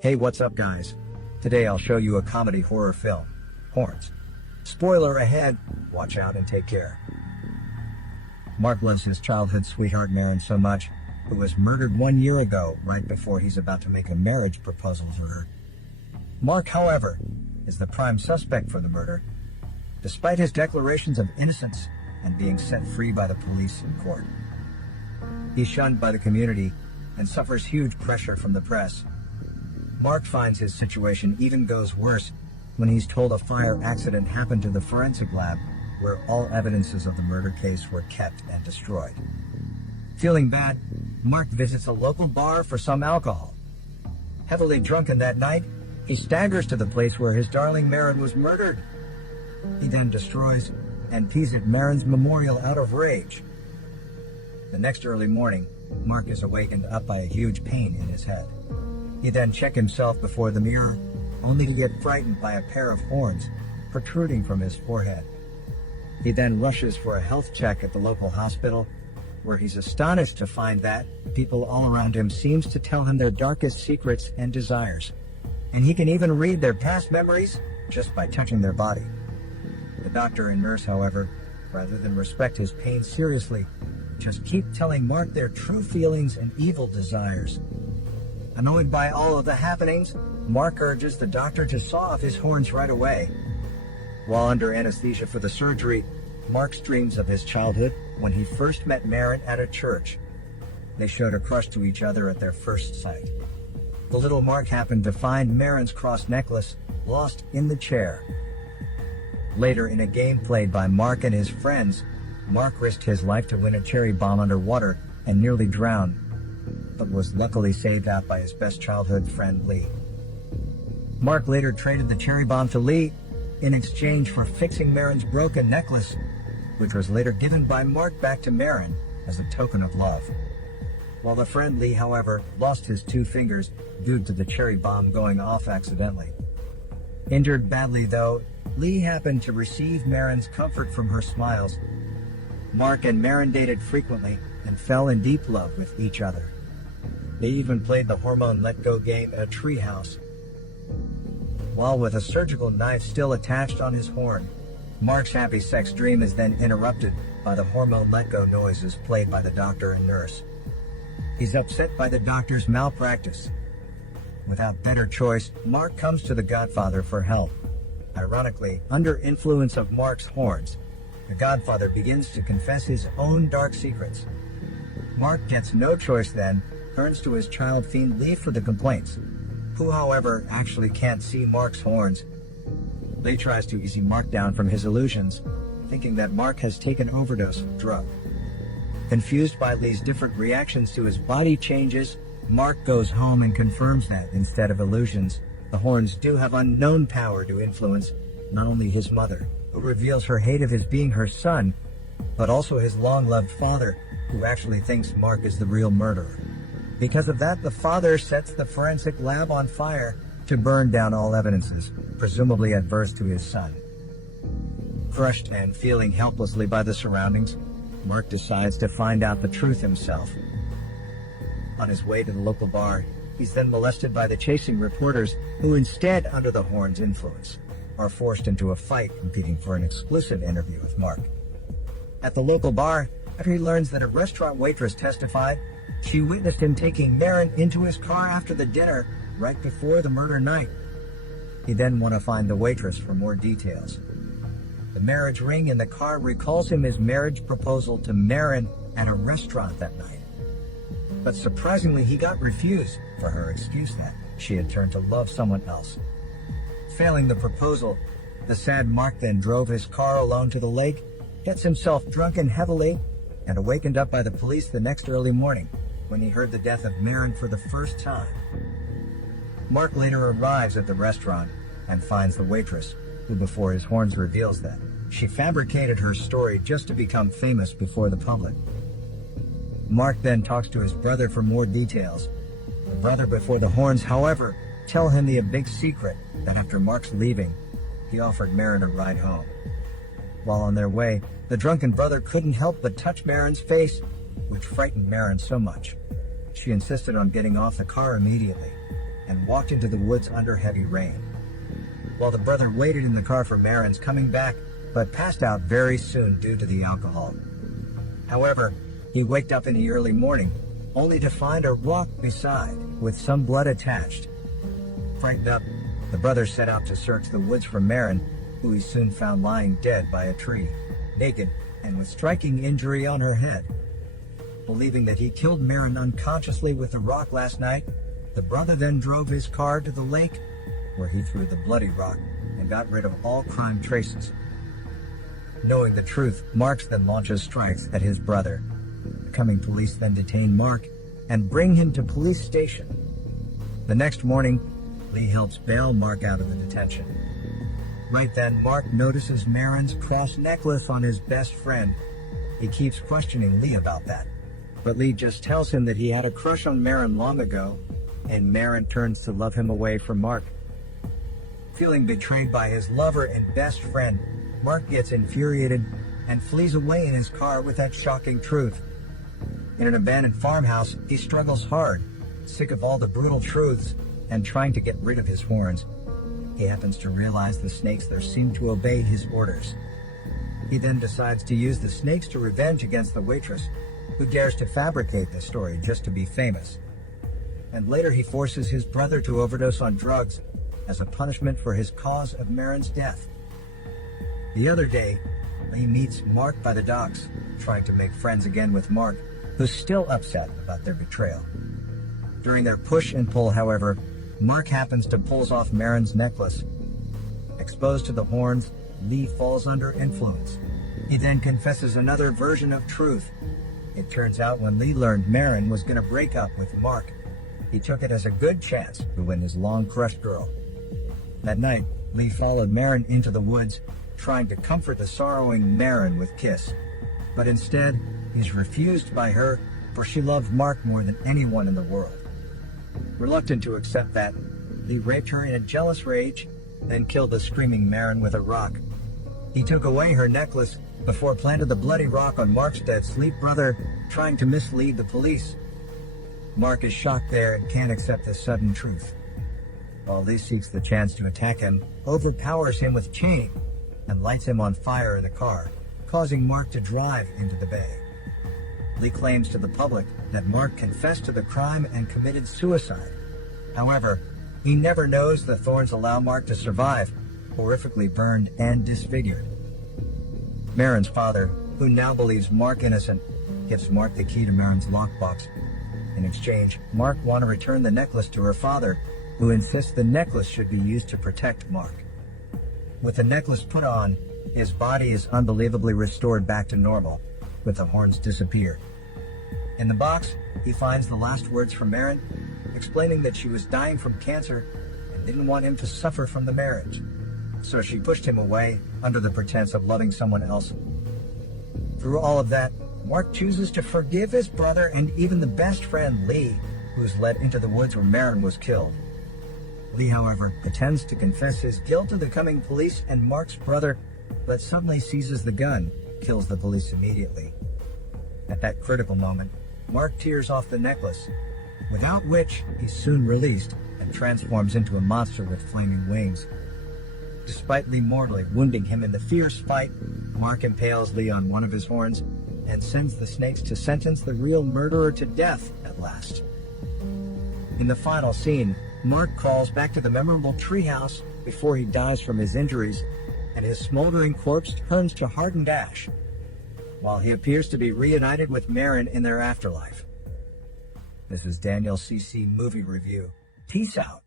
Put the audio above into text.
Hey, what's up guys? Today I'll show you a comedy horror film, Horns. Spoiler ahead, watch out and take care. Mark loves his childhood sweetheart Maren so much, who was murdered 1 year ago right before he's about to make a marriage proposal to her. Mark, however, is the prime suspect for the murder, despite his declarations of innocence and being set free by the police in court. He's shunned by the community and suffers huge pressure from the press. Mark finds his situation even goes worse when he's told a fire accident happened to the forensic lab where all evidences of the murder case were kept and destroyed. Feeling bad, Mark visits a local bar for some alcohol. Heavily drunken that night, he staggers to the place where his darling Maren was murdered. He then destroys and pees at Maren's memorial out of rage. The next early morning, Mark is awakened up by a huge pain in his head. He then checks himself before the mirror, only to get frightened by a pair of horns protruding from his forehead. He then rushes for a health check at the local hospital, where he's astonished to find that people all around him seems to tell him their darkest secrets and desires. And he can even read their past memories just by touching their body. The doctor and nurse, however, rather than respect his pain seriously, just keep telling Mark their true feelings and evil desires. Annoyed by all of the happenings, Mark urges the doctor to saw off his horns right away. While under anesthesia for the surgery, Mark dreams of his childhood when he first met Maren at a church. They showed a crush to each other at their first sight. The little Mark happened to find Maren's cross necklace lost in the chair. Later in a game played by Mark and his friends, Mark risked his life to win a cherry bomb underwater and nearly drowned, but was luckily saved out by his best childhood friend Lee. Mark later traded the cherry bomb to Lee in exchange for fixing Maren's broken necklace, which was later given by Mark back to Maren as a token of love. While the friend Lee, however, lost his 2 fingers due to the cherry bomb going off accidentally. Injured badly though, Lee happened to receive Maren's comfort from her smiles. Mark and Maren dated frequently and fell in deep love with each other. They even played the hormone let-go game at a treehouse. While with a surgical knife still attached on his horn, Mark's happy sex dream is then interrupted by the hormone let-go noises played by the doctor and nurse. He's upset by the doctor's malpractice. Without better choice, Mark comes to the Godfather for help. Ironically, under influence of Mark's horns, the Godfather begins to confess his own dark secrets. Mark gets no choice then, turns to his child fiend Lee for the complaints, who however actually can't see Mark's horns. Lee tries to ease Mark down from his illusions, thinking that Mark has taken an overdose of drug. Confused by Lee's different reactions to his body changes, Mark goes home and confirms that, instead of illusions, the horns do have unknown power to influence not only his mother, who reveals her hate of his being her son, but also his long-loved father, who actually thinks Mark is the real murderer. Because of that, the father sets the forensic lab on fire to burn down all evidences, presumably adverse to his son. Crushed and feeling helplessly by the surroundings, Mark decides to find out the truth himself. On his way to the local bar, he's then molested by the chasing reporters, who instead, under the horn's influence, are forced into a fight competing for an exclusive interview with Mark. At the local bar, after he learns that a restaurant waitress testified, she witnessed him taking Maren into his car after the dinner, right before the murder night. He then wants to find the waitress for more details. The marriage ring in the car recalls him his marriage proposal to Maren at a restaurant that night. But surprisingly, he got refused for her excuse that she had turned to love someone else. Failing the proposal, the sad Mark then drove his car alone to the lake, gets himself drunken heavily, and awakened up by the police the next early morning, when he heard the death of Maren for the first time. Mark later arrives at the restaurant and finds the waitress, who before his horns reveals that she fabricated her story just to become famous before the public. Mark then talks to his brother for more details. The brother before the horns, however, tell him the big secret that after Mark's leaving, he offered Maren a ride home. While on their way, the drunken brother couldn't help but touch Maren's face, which frightened Maren so much she insisted on getting off the car immediately and walked into the woods under heavy rain. While the brother waited in the car for Marin's coming back, but passed out very soon due to the alcohol. However, he waked up in the early morning, only to find a rock beside, with some blood attached. Frightened up, the brother set out to search the woods for Marin, who he soon found lying dead by a tree, naked and with striking injury on her head. Believing that he killed Marin unconsciously with the rock last night, the brother then drove his car to the lake, where he threw the bloody rock and got rid of all crime traces. Knowing the truth, Mark then launches strikes at his brother. The coming police then detain Mark and bring him to police station. The next morning, Lee helps bail Mark out of the detention. Right then, Mark notices Marin's cross necklace on his best friend. He keeps questioning Lee about that, but Lee just tells him that he had a crush on Marin long ago, and Marin turns to love him away from Mark. Feeling betrayed by his lover and best friend, Mark gets infuriated and flees away in his car with that shocking truth. In an abandoned farmhouse, he struggles hard, sick of all the brutal truths and trying to get rid of his horns. He happens to realize the snakes there seem to obey his orders. He then decides to use the snakes to revenge against the waitress, who dares to fabricate this story just to be famous. And later he forces his brother to overdose on drugs as a punishment for his cause of Marin's death. The other day, Lee meets Mark by the docks, trying to make friends again with Mark, who's still upset about their betrayal. During their push and pull, however, Mark happens to pull off Marin's necklace. Exposed to the horns, Lee falls under influence. He then confesses another version of truth. It turns out when Lee learned Marin was going to break up with Mark, he took it as a good chance to win his long-crushed girl. That night, Lee followed Marin into the woods, trying to comfort the sorrowing Marin with kiss. But instead, he's refused by her, for she loved Mark more than anyone in the world. Reluctant to accept that, Lee raped her in a jealous rage, then killed the screaming Marin with a rock. He took away her necklace before planted the bloody rock on Mark's dead sleep brother, trying to mislead the police. Mark is shocked there and can't accept this sudden truth. While Lee seeks the chance to attack him, overpowers him with chain, and lights him on fire in the car, causing Mark to drive into the bay. Lee claims to the public that Mark confessed to the crime and committed suicide. However, he never knows the thorns allow Mark to survive, horrifically burned and disfigured. Marin's father, who now believes Mark innocent, gives Mark the key to Marin's lockbox. In exchange, Mark wants to return the necklace to her father, who insists the necklace should be used to protect Mark. With the necklace put on, his body is unbelievably restored back to normal, with the horns disappeared. In the box, he finds the last words from Marin, explaining that she was dying from cancer and didn't want him to suffer from the marriage. So she pushed him away under the pretense of loving someone else. Through all of that, Mark chooses to forgive his brother and even the best friend Lee, who's led into the woods where Marin was killed. Lee, however, pretends to confess his guilt to the coming police and Mark's brother, but suddenly seizes the gun, kills the police immediately. At that critical moment, Mark tears off the necklace, without which he's soon released and transforms into a monster with flaming wings. Despite Lee mortally wounding him in the fierce fight, Mark impales Lee on one of his horns and sends the snakes to sentence the real murderer to death at last. In the final scene, Mark crawls back to the memorable treehouse before he dies from his injuries, and his smoldering corpse turns to hardened ash, while he appears to be reunited with Marin in their afterlife. This is Daniel CC Movie Review. Peace out.